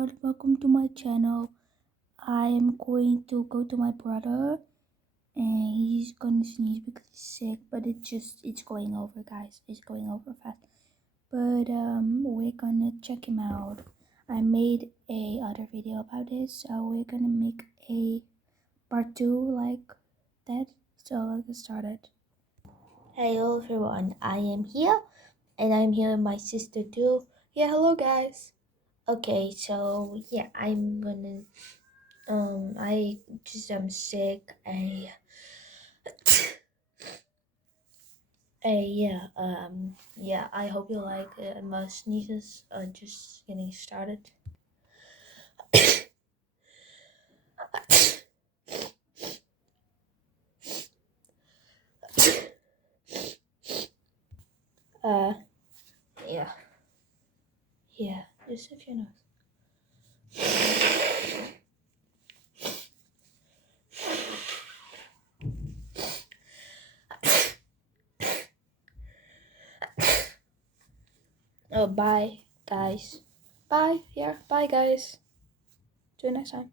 everyone, welcome to my channel. I am going to go to my brother and he's gonna sneeze because he's sick, but it's going over, guys. It's going over fast. But we're gonna check him out. I made a other video about this, so we're gonna make a part 2 like that. So let's get started. Hello everyone, I am here and I'm here with my sister too. Yeah, hello guys. Okay, so yeah, I just am sick. Yeah, I hope you like my sneezes are just getting started. uh, yeah, yeah, just a few notes. Oh, bye guys. Bye, yeah, bye guys. See you next time.